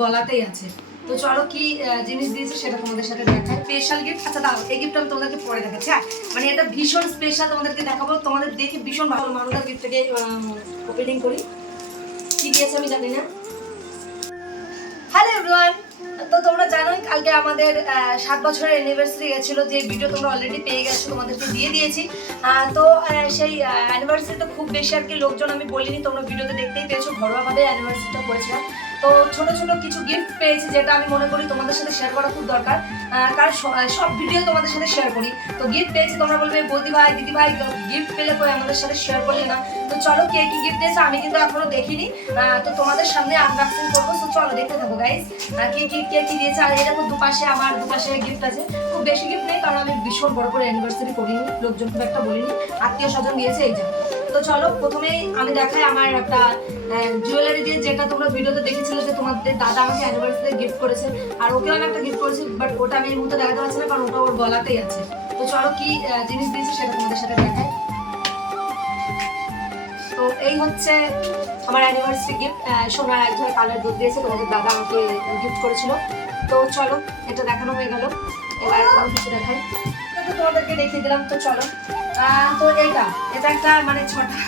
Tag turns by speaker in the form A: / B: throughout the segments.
A: গলাতেই আছে। তো চলো কি জিনিস দিয়েছে সেটা তোমাদের সাথে দেখাই। স্পেশাল গিফট আচ্ছা দাও, এই গিফট আমি তোমাদেরকে পরে দেখাচ্ছি। হ্যাঁ মানে এটা ভীষণ স্পেশাল তোমাদেরকে দেখাবো। তোমাদের দেখে ভীষণ ভালো মানুষের গিফট থেকে ওপেনিং করি। কি দিয়েছে আমি জানি না। হ্যালো এভরিওয়ান তো তোমরা জানোই, কালকে আমাদের সাত বছরের অ্যানিভার্সারি গেছিল। যে ভিডিও তোমরা অলরেডি পেয়ে গেছো, তোমাদেরকে দিয়ে দিয়েছি। তো সেই অ্যানিভার্সারিতে খুব বেশি আর কি লোকজন আমি বলিনি। তোমরা ভিডিওতে দেখতেই পেয়েছ। ঘরোয়াভাবে অ্যানিভার্সারিটা করেছিলাম। তো ছোট ছোট কিছু গিফট পেয়েছি যেটা আমি মনে করি তোমাদের সাথে শেয়ার করা খুব দরকার। কারণ সব ভিডিও তোমাদের সাথে শেয়ার করি। তো গিফট পেয়েছি, তোমরা বলবে, বৌদি ভাই, দিদি ভাই গিফট পেলে কই আমাদের সাথে শেয়ার করলে না। তো চলো, কে কি গিফট দিয়েছে আমি কিন্তু এখনও দেখিনি। তো তোমাদের সামনে আনবক্সিং করব। তো চলো, দেখতে থাকো গাইস কে কি কে কি দিয়েছে? আর এরকম দুপাশে, আমার দুপাশে গিফট আছে। খুব বেশি গিফট নেই, কারণ আমি ভীষণ বড় করে অ্যানিভার্সারি করিনি, লোকজন খুব একটা বলিনি। আত্মীয় স্বজন দিয়েছে, এই যে। তো চলো, প্রথমেই আমি দেখাই আমার একটা জুয়েলারি দিয়ে যেটা তোমরা ভিডিওতে দেখেছিলে যে তোমাদের দাদা আমাকে অ্যানিভার্সারি গিফট করেছে, আর ওকেও আমি একটা গিফট করেছি বাট ওটা আমি এই মুহূর্তে দেখাতে পারছি না, কারণ ওটা ওর গলাতেই আছে। তো চলো কি জিনিস দিয়েছে সেটা তোমাদের সাথে দেখাই। তো এই হচ্ছে আমার অ্যানিভার্সারি গিফট সোনার এক ধরনের কালার দুধ দিয়েছে, তোমাদের দাদা আমাকে গিফট করেছিল। তো চলো, এটা দেখানো হয়ে গেল। এবার কিছু দেখাই। তোমাদেরকে দেখিয়ে দিলাম, তো চলো। তো এইটা এটা একটা মানে ছটা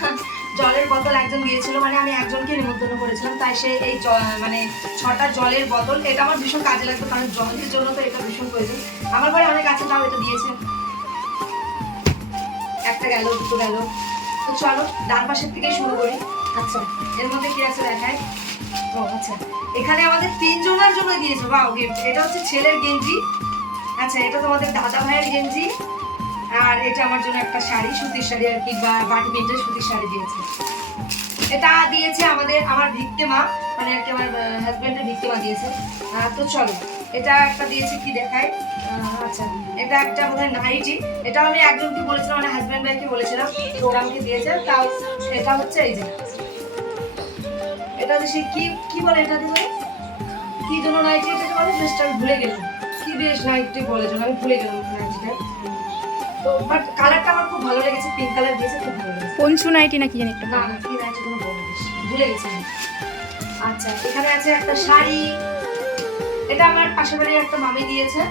A: জলের বোতল একজন দিয়েছিল মানে আমি একজনকে নিমন্ত্রণ করেছিলাম, তাই সে এই মানে ছটা জলের বোতল, এটা আমার ভীষণ কাজে লাগতো, কারণ জলের জন্য তো এটা ভীষণ প্রয়োজন। আমার ঘরে অনেক আছে, তাও এটা দিয়েছে। একটা গেল, দুটো গেল। তো চলো, ডান পাশের থেকে শুরু করি। আচ্ছা এর মধ্যে কি আছে দেখায়? ও আচ্ছা। এখানে আমাদের তিনজনের জন্য দিয়েছে বাও গিফট এটা হচ্ছে ছেলের গেঞ্জি। আচ্ছা এটা তোমাদের দাদা ভাইয়ের গেঞ্জি। আর এটা আমার জন্য একটা শাড়ি, সুতির শাড়ি আর কি, বা বাটি প্রিন্টের সুতির শাড়ি দিয়েছে। এটা দিয়েছে আমাদের, আমার ভিক্তে মা মানে আর কি আমার হাজব্যান্ডের ভিক্তে মা দিয়েছে। তো চলো, এটা একটা দিয়েছে কি দেখায়? আচ্ছা এটা একটা বোধহয় নাইটি। এটা আমি একজনকে বলেছিলাম মানে হাজব্যান্ড ভাইকে বলেছিলাম তো ওরা আমাকে দিয়েছে। তাও এটা হচ্ছে এই যে। এটা সেই কি কি বলে এটা দিয়ে কি জন্য নাইটি এটা বলে বেশটা আমি ভুলে গেলাম। কি বেশ নাইটি বলে জন্য আমি ভুলে গেলাম নাইটিটা। তো বাট কালারটা আমার খুব ভালো লেগেছে পিঙ্ক কালার দিয়েছে খুব ভালো লেগেছে।
B: পঞ্চু নাইটি নাকি জানি একটা
A: না না কি নাইটি কোনো বলে ভুলে গেছি। আচ্ছা এখানে আছে একটা শাড়ি। এটা আমার পাশের বাড়ির একটা মামি দিয়েছে।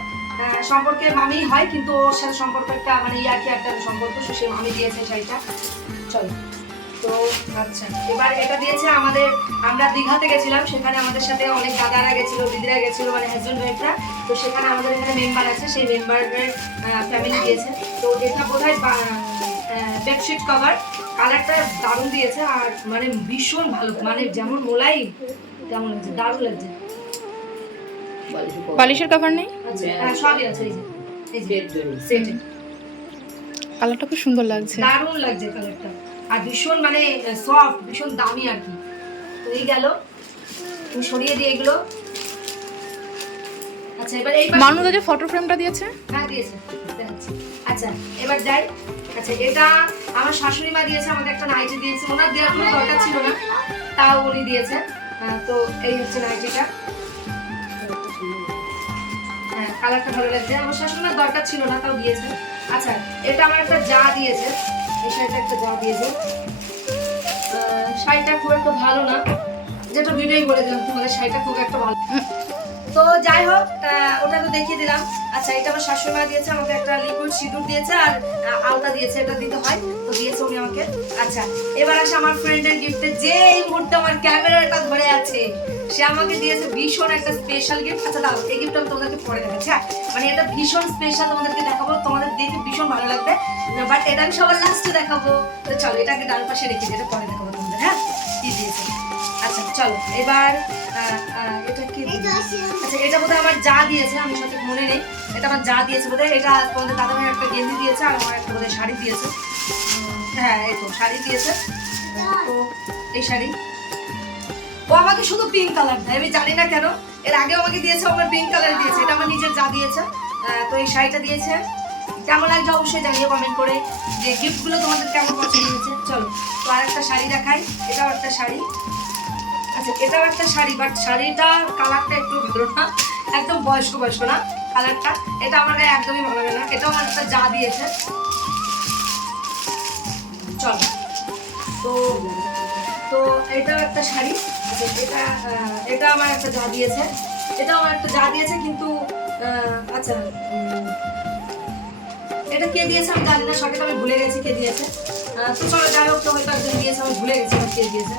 A: সম্পর্কে মামি হয় কিন্তু ওর সাথে সম্পর্ক একটা মানে ইয়ার্কি একটা সম্পর্ক সে মামি দিয়েছে শাড়িটা। চলো। তো আচ্ছা এবার এটা দিয়েছে আমাদের আমরা দীঘাতে গেছিলাম সেখানে আমাদের সাথে অনেক দাদারা গেছিল দিদিরা গেছিল মানে হাজবেন্ড ওয়াইফরা তো সেখানে আমাদের এখানে মেম্বার আছে সেই মেম্বারের ফ্যামিলি দিয়েছে। তো এটা বোধ হয় বেডশিট কভার কালারটা দারুণ দিয়েছে আর মানে ভীষণ ভালো মানে যেমন মোলাই তেমন লাগছে দারুণ লাগছে।
B: বালিশের কভার নেই?
A: আচ্ছা হ্যাঁ, সবই আছে এই যে
B: কালারটা খুব সুন্দর লাগছে।
A: দারুণ লাগছে কালারটা আর ভীষণ মানে সফট ভীষণ দামি আর কি। এই গেল। তুমি সরিয়ে দিয়ে এগুলো। আচ্ছা এবার এই পাশে-
B: যে ফটো ফ্রেমটা দিয়েছে?
A: হ্যাঁ দিয়েছে। আচ্ছা এবার যাই। আচ্ছা এটা আমার শাশুড়ি মা দিয়েছে আমাকে একটা নাইটি দিয়েছে। ওনার দেওয়ার কোনো দরকার ছিল না। তাও উনি দিয়েছে। তো এই হচ্ছে নাইটিটা হ্যাঁ কালারটা ভালো লাগছে। আমার শাশুড়ি মার দরকার ছিল না তাও দিয়েছে। আচ্ছা এটা আমার একটা যা দিয়েছে। এই শাড়িটা একটা যা দিয়েছে শাড়িটা খুব একটা ভালো না। যেটা ভিডিওই বলে দিলাম তোমাদের শাড়িটা খুব একটা ভালো তো যাই হোক ওটা তো দেখিয়ে দিলাম। আচ্ছা এটা আমার শাশুড়ি দিয়েছে, আমাকে একটা লিকুইড সিঁদুর দিয়েছে আর আলতা দিয়েছে, এটা দিতে হয়। তো দিয়েছে উনি আমাকে। আচ্ছা এবার আসে আমার ফ্রেন্ডের গিফটে যে এই মুহূর্তে আমার ক্যামেরাটা ধরে আছে, সে আমাকে দিয়েছে ভীষণ একটা স্পেশাল গিফট আচ্ছা দাও, এই গিফট আমি তোমাদেরকে পরে দেখাচ্ছি হ্যাঁ? মানে এটা ভীষণ স্পেশাল তোমাদেরকে দেখাবো, তোমাদের দেখে ভীষণ ভালো লাগবে। বাট এটা আমি সবার লাস্টে দেখাবো। তো চলো, এটাকে ডান পাশে রেখে এটা পরে দেখাবো তোমাদের হ্যাঁ? কি দিয়েছে? আচ্ছা চলো, এবার এটা কি? আচ্ছা এটা বোধহয় আমার যা দিয়েছে আমি সঠিক মনে নেই। এটা আমার যা দিয়েছে বোধহয় এটা তোমাদের দাদা ভাই একটা গেঞ্জি দিয়েছে আর আমার একটা বোধহয় শাড়ি দিয়েছে। হ্যাঁ এই তো শাড়ি দিয়েছে। তো এই শাড়ি। ও আমাকে শুধু পিঙ্ক কালার দেয় আমি জানি না কেন। এর আগে আমাকে দিয়েছে আমার পিঙ্ক কালার দিয়েছে। এটা আমার নিজের যা দিয়েছে। তো এই শাড়িটা দিয়েছে। কেমন লাগছে অবশ্যই জানিয়ে কমেন্ট করে। যে গিফটগুলো তোমাদের কেমন পছন্দ হয়েছে চলো। তো আর একটা শাড়ি দেখাই এটাও একটা শাড়ি। আচ্ছা এটাও একটা শাড়ি বাট শাড়িটা কালারটা একটু ভালো না, একদম বয়স্ক বয়স্ক না কালারটা এটা আমার গায়ে একদমই ভালো লাগে না। এটাও আমার একটা যা দিয়েছে। চলো। তো তো এটাও একটা শাড়ি। এটা এটা আমার একটা যা দিয়েছে। এটা আমার একটা যা দিয়েছে, কিন্তু আচ্ছা এটা কে দিয়েছে আমি জানি না, সঠিক আমি ভুলে গেছি কে দিয়েছে। তো চলো যাই হোক তো হয়তো একজন দিয়েছে, আমি ভুলে গেছি আমার কে দিয়েছে।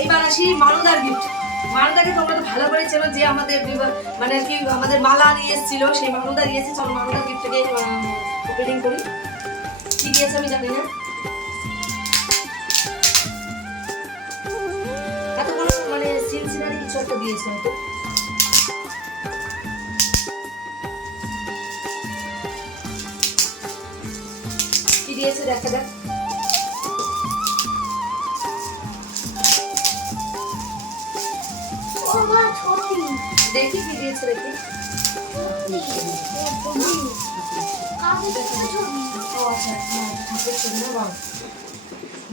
A: এইবার আসি মারুদার গিফট মারুদাকে তোমরা তো ভালো করে চেনো যে আমাদের মানে কি আমাদের মালা নিয়ে এসেছিল, সেই মারুদা দিয়েছে চলো মারুদার গিফটটাকে ওপেনিং করি। কি দিয়েছে আমি জানি না। এত মানে কিছু একটা দিয়েছে দিয়েছে? দেখা যাক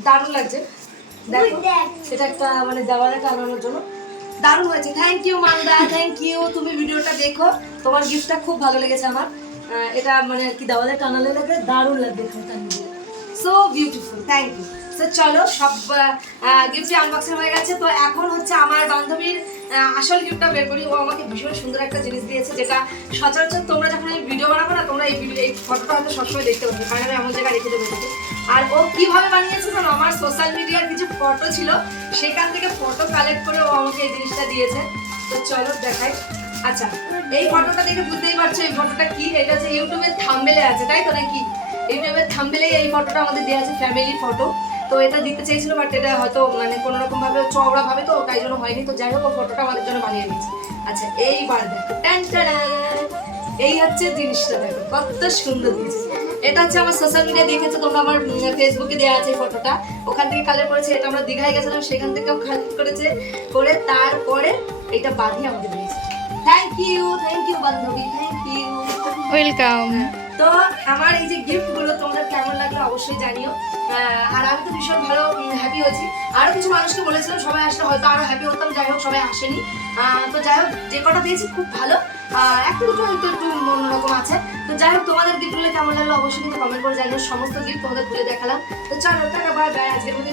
A: দারুণ লাগছে। এটা একটা মানে দেওয়ালে টানানোর জন্য। দারুণ হয়েছে। Thank you Manda thank you তুমি ভিডিওটা দেখো। তোমার গিফটটা খুব ভালো লেগেছে আমার। এটা মানে কি দেওয়ালে টানালে লাগে দারুণ লাগবে সো বিউটিফুল থ্যাংক ইউ তো চলো, সব গিফটই আনবক্সিং হয়ে গেছে। তো এখন হচ্ছে আমার বান্ধবীর আসল গিফটটা বের করি। ও আমাকে ভীষণ সুন্দর একটা জিনিস দিয়েছে, যেটা সচরাচর তোমরা যখন এই ভিডিও বানাবো না, তোমরা এই ভিডিও এই ফটোটা হয়তো সবসময় দেখতে পাবে। কারণ আমি এমন জায়গায় রেখে দেবো আর ও কীভাবে বানিয়েছে জানো? আমার সোশ্যাল মিডিয়ার কিছু ফটো ছিল, সেখান থেকে ফটো কালেক্ট করে ও আমাকে এই জিনিসটা দিয়েছে। তো চলো দেখাই। আচ্ছা এই ফটোটা দেখে বুঝতেই পারছ এই ফটোটা কি? এটা হচ্ছে ইউটিউবের থাম্বেলে আছে, তাই তো নাকি? ইউটিউবের থাম্বেলে এই ফটোটা আমাদের দেওয়া আছে ফ্যামিলি ফটো তো এটা দিতে চেয়েছিল বাট এটা হয়তো মানে কোনো রকম ভাবে চওড়া ভাবে তো তাই জন্য হয়নি। তো যাই হোক ফটোটা আমাদের জন্য বানিয়ে দিয়েছে। আচ্ছা এইবার দেখো। এই হচ্ছে জিনিসটা দেখো, কত সুন্দর দিয়েছে। এটা হচ্ছে আমার সোশ্যাল মিডিয়া দেখেছ তোমরা আমার ফেসবুকে দেওয়া আছে ফটোটা ওখান থেকে কালেক্ট করেছে, এটা আমরা দীঘায় গেছিলাম, সেখান থেকেও কালেক্ট করেছে, করে তারপরে এটা বাঁধিয়ে আমাকে দিয়েছে। থ্যাংক ইউ থ্যাংক ইউ বান্ধবী থ্যাংক ইউ
B: ওয়েলকাম
A: তো আমার এই যে গিফটগুলো তোমাদের কেমন লাগল অবশ্যই জানিও। আর আমি তো ভীষণ ভালো হ্যাপি হয়েছি। আরও কিছু মানুষকে বলেছিলাম, সবাই আসলে হয়তো আরও হ্যাপি হতাম, যাই হোক, সবাই আসেনি। তো যাই হোক, যে কটা পেয়েছি খুব ভালো। একটা দুটো হয়তো একটু অন্যরকম আছে। তো যাই হোক, তোমাদের গিফটগুলো কেমন লাগল অবশ্যই কিন্তু কমেন্ট করে জানিও। সমস্ত গিফট তোমাদের খুলে দেখালাম। তো চলো টাকা বাই বাই আজকের মতো